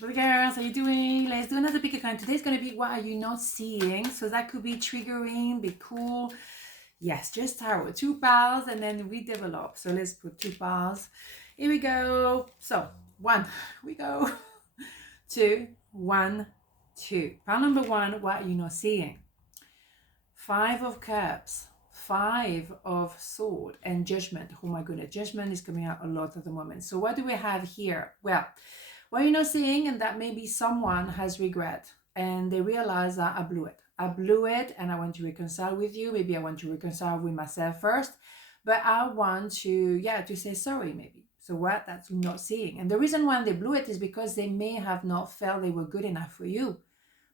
Good girls, how you doing? Let's do another pick a card. Today's going to be what are you not seeing? So that could be triggering, be cool. Yes, just tarot. 2 piles and then we develop. So let's put 2 piles. Here we go. So 1, we go. 2, 1, 2. Pile number 1, what are you not seeing? 5 of Cups, 5 of Sword, and Judgment. Oh my goodness, Judgment is coming out a lot at the moment. So what do we have here? Well, what you're not seeing, and that maybe someone has regret and they realize that I blew it. I blew it and I want to reconcile with you. Maybe I want to reconcile with myself first, but I want to say sorry maybe. So what? That's not seeing. And the reason why they blew it is because they may have not felt they were good enough for you.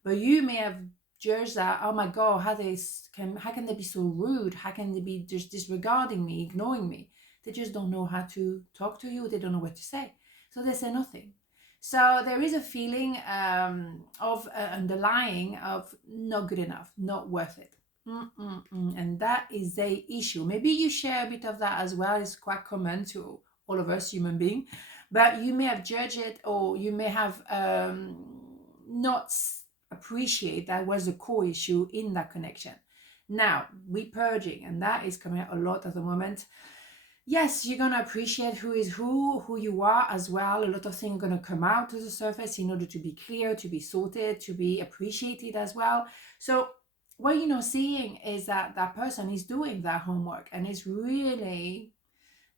But you may have judged that, oh my God, how can they be so rude? How can they be just disregarding me, ignoring me? They just don't know how to talk to you. They don't know what to say. So they say nothing. So there is a feeling of underlying of not good enough, not worth it. And that is the issue. Maybe you share a bit of that as well. It's quite common to all of us human beings. But you may have judged it, or you may have not appreciate that was the core issue in that connection. Now, we purging, and that is coming out a lot at the moment. Yes, you're going to appreciate who is who you are as well. A lot of things are going to come out to the surface in order to be clear, to be sorted, to be appreciated as well. So what you're not seeing is that that person is doing that homework, and it's really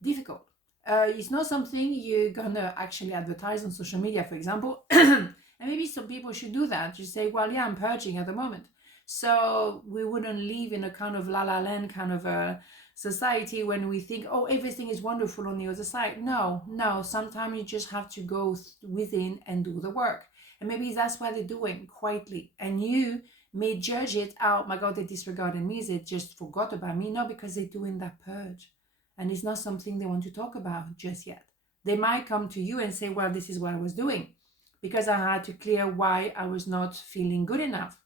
difficult. It's not something you're going to actually advertise on social media, for example. And maybe some people should do that. Just say, well, yeah, I'm purging at the moment. So we wouldn't live in a kind of la la land kind of a society when we think, oh, everything is wonderful on the other side. No, sometimes you just have to go within and do the work. And maybe that's what they're doing quietly. And you may judge it out, my God, they disregarded me, they just forgot about me. No, because they're doing that purge. And it's not something they want to talk about just yet. They might come to you and say, well, this is what I was doing, because I had to clear why I was not feeling good enough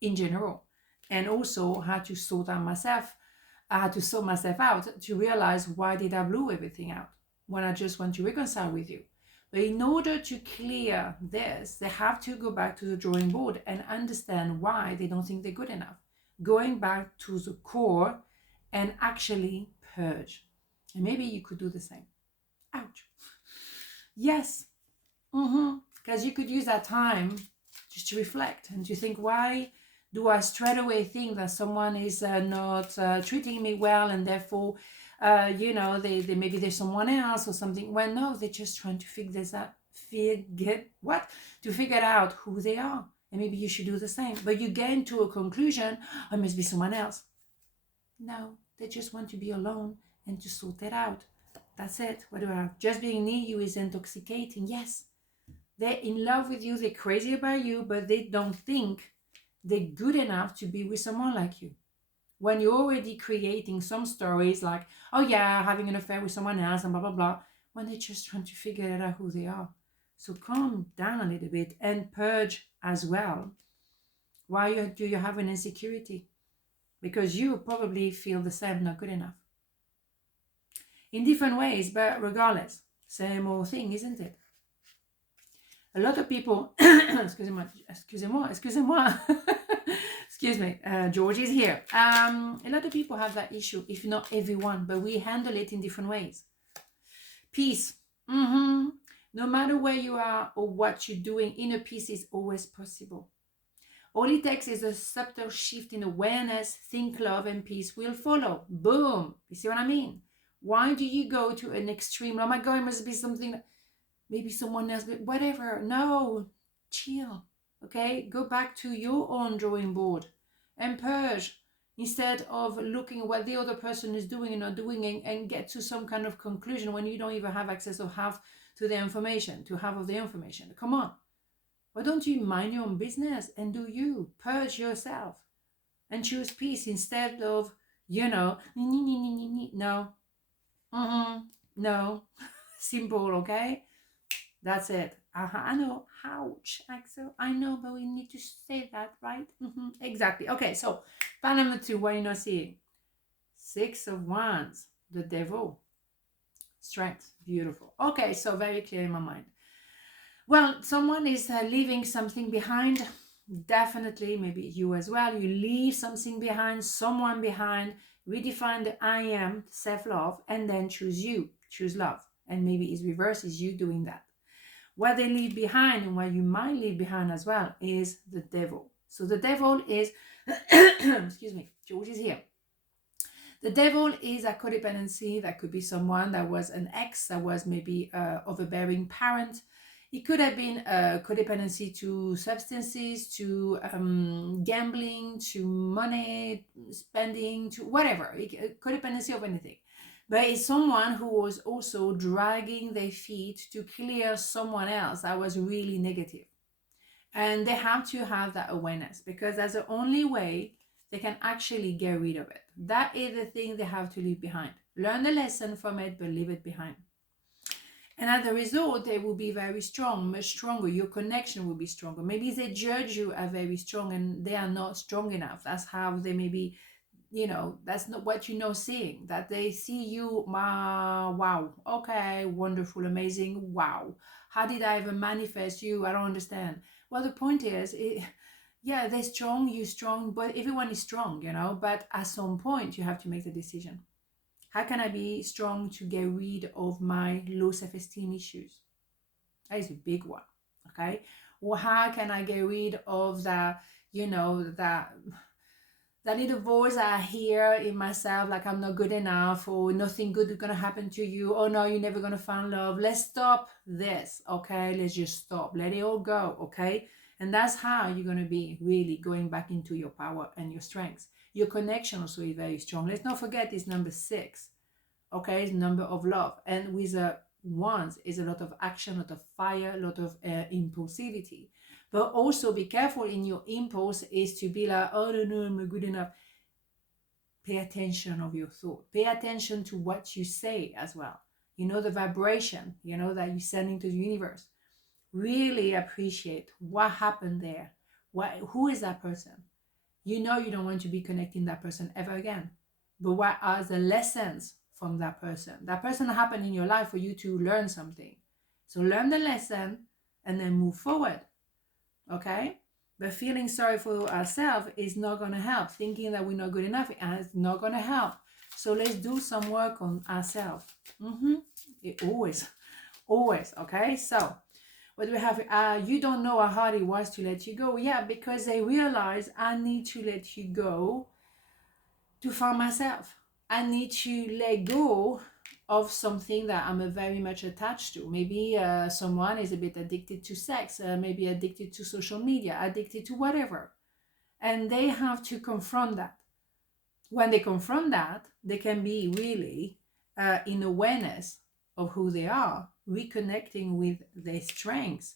in general. And also had to sort out myself. I had to sort myself out to realize, why did I blow everything out when I just want to reconcile with you? But in order to clear this, they have to go back to the drawing board and understand why they don't think they're good enough. Going back to the core and actually purge. And maybe you could do the same. Ouch. Yes. Because you could use that time just to reflect and to think, why do I straight away think that someone is not treating me well, and therefore, they maybe there's someone else or something? Well, no, they're just trying to figure out who they are. And maybe you should do the same. But you get to a conclusion, I must be someone else. No, they just want to be alone and to sort it out. That's it. What do I have? Just being near you is intoxicating. Yes. They're in love with you. They're crazy about you, but they don't think they're good enough to be with someone like you. When you're already creating some stories like, oh yeah, having an affair with someone else and blah, blah, blah, when they're just trying to figure out who they are. So calm down a little bit and purge as well. Why do you have an insecurity? Because you probably feel the same, not good enough. In different ways, but regardless, same old thing, isn't it? A lot of people, excuse me, George is here. A lot of people have that issue, if not everyone, but we handle it in different ways. Peace. No matter where you are or what you're doing, inner peace is always possible. All it takes is a subtle shift in awareness. Think love and peace will follow. Boom. You see what I mean? Why do you go to an extreme? Oh my God, it must be something that maybe someone else, but whatever. No, chill. Okay, go back to your own drawing board and purge instead of looking at what the other person is doing and not doing, and get to some kind of conclusion when you don't even have access or have to the information, to have of the information. Come on. Why don't you mind your own business and do you? Purge yourself and choose peace instead of, no. No. Simple, okay? That's it. I know. Ouch, Axelle. I know, but we need to say that, right? Exactly. Okay, so part number 2, what are you not seeing? 6 of Wands, the Devil. Strength. Beautiful. Okay, so very clear in my mind. Well, someone is leaving something behind. Definitely, maybe you as well. You leave something behind, someone behind, redefine the I am, self-love, and then choose you, choose love. And maybe it's reverse, is you doing that. What they leave behind and what you might leave behind as well is the devil. So the devil is, excuse me, George is here. The devil is a codependency. That could be someone that was an ex, that was maybe a overbearing parent. It could have been a codependency to substances, to gambling, to money spending, to whatever. Codependency of anything. But it's someone who was also dragging their feet to clear someone else that was really negative. And they have to have that awareness, because that's the only way they can actually get rid of it. That is the thing they have to leave behind. Learn the lesson from it, but leave it behind. And as a result, they will be very strong, much stronger. Your connection will be stronger. Maybe they judge you as very strong and they are not strong enough. That's how they maybe, that's not what seeing. That they see you, wow, okay, wonderful, amazing, wow. How did I ever manifest you? I don't understand. Well, the point is, yeah, they're strong, you're strong, but everyone is strong, but at some point you have to make the decision. How can I be strong to get rid of my low self-esteem issues? That is a big one, okay? Or how can I get rid of that little voice I hear in myself, like I'm not good enough, or nothing good is gonna happen to you, oh no, you're never gonna find love. Let's stop this, okay? Let's just stop, let it all go, okay? And that's how you're gonna be really going back into your power and your strengths. Your connection also is very strong. Let's not forget it's number 6, okay? It's number of love, and with a wands is a lot of action, a lot of fire, a lot of impulsivity. But also be careful in your impulse is to be like, oh no, I'm not good enough. Pay attention of your thought. Pay attention to what you say as well. The vibration, that you send into the universe. Really appreciate what happened there. Who is that person? You don't want to be connecting that person ever again. But what are the lessons from that person? That person happened in your life for you to learn something. So learn the lesson and then move forward. Okay? But feeling sorry for ourselves is not going to help. Thinking that we're not good enough is not going to help. So let's do some work on ourselves. Always. Okay? So what do we have? You don't know how hard it was to let you go. Yeah, because I realized I need to let you go to find myself. I need to let go of something that I'm very much attached to. Maybe someone is a bit addicted to sex, maybe addicted to social media, addicted to whatever. And they have to confront that. When they confront that, they can be really in awareness of who they are, reconnecting with their strengths,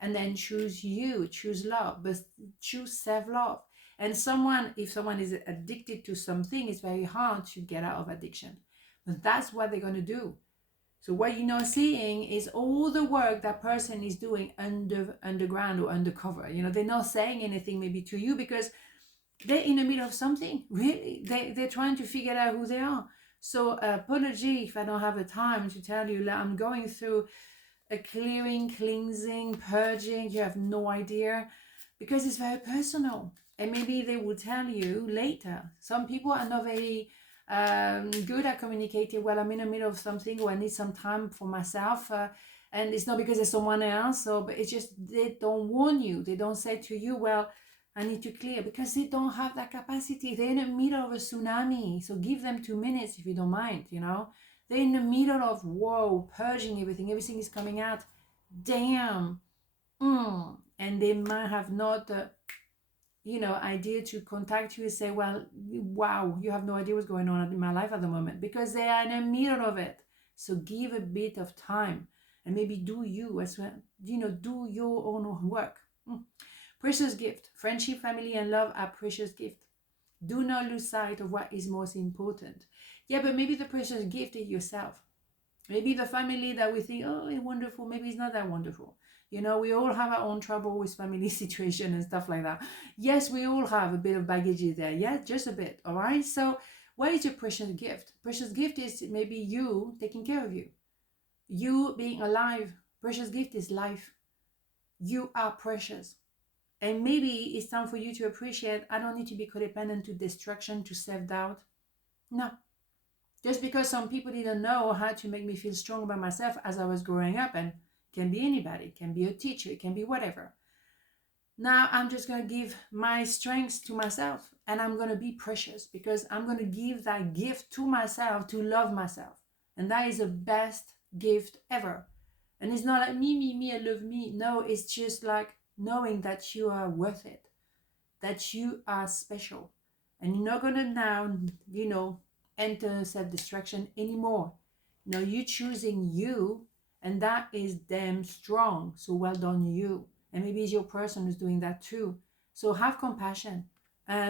and then choose you, choose love, but choose self-love. And if someone is addicted to something, it's very hard to get out of addiction. But that's what they're going to do. So what you're not seeing is all the work that person is doing underground or undercover. They're not saying anything maybe to you because they're in the middle of something. Really, they're trying to figure out who they are. So apology if I don't have the time to tell you that I'm going through a clearing, cleansing, purging. You have no idea, because it's very personal. And maybe they will tell you later. Some people are not very good at communicating. Well, I'm in the middle of something, or I need some time for myself. And it's not because there's someone else, but it's just they don't warn you. They don't say to you, well, I need to clear, because they don't have that capacity. They're in the middle of a tsunami. So give them 2 minutes if you don't mind, They're in the middle of, purging everything. Everything is coming out. Damn. And they might have not, idea to contact you and say, well, wow, you have no idea what's going on in my life at the moment, because they are in the middle of it. So give a bit of time and maybe do you as well, do your own work. Precious gift. Friendship, family, and love are precious gifts. Do not lose sight of what is most important. Yeah, but maybe the precious gift is yourself. Maybe the family that we think, oh, it's wonderful, maybe it's not that wonderful. We all have our own trouble with family situation and stuff like that. Yes, we all have a bit of baggage there. Yeah, just a bit. All right. So what is your precious gift? Precious gift is maybe you taking care of you. You being alive. Precious gift is life. You are precious. And maybe it's time for you to appreciate, I don't need to be codependent to distraction, to self-doubt. No. Just because some people didn't know how to make me feel strong about myself as I was growing up, and it can be anybody, it can be a teacher, it can be whatever. Now I'm just going to give my strengths to myself, and I'm going to be precious because I'm going to give that gift to myself to love myself. And that is the best gift ever. And it's not like me, I love me. No, it's just like knowing that you are worth it, that you are special. And you're not going to now, enter self-destruction anymore. No, you're choosing you, and that is damn strong. So well done, you. And maybe it's your person who's doing that too. So have compassion.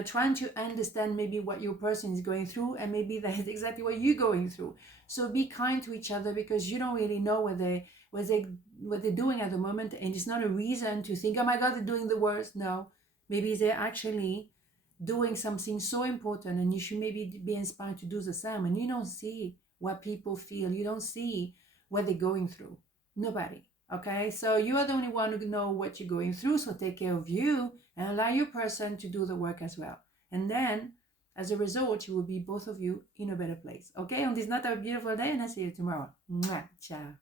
Trying to understand maybe what your person is going through, and maybe that's exactly what you're going through. So be kind to each other, because you don't really know what they're doing at the moment, and it's not a reason to think, oh my God, they're doing the worst. No, maybe they're actually doing something so important, and you should maybe be inspired to do the same. And you don't see what people feel, you don't see what they're going through. Nobody. Okay, so you are the only one who know what you're going through. So take care of you and allow your person to do the work as well. And then as a result, you will be both of you in a better place. Okay, on this not a beautiful day, and I see you tomorrow. Mwah. Ciao.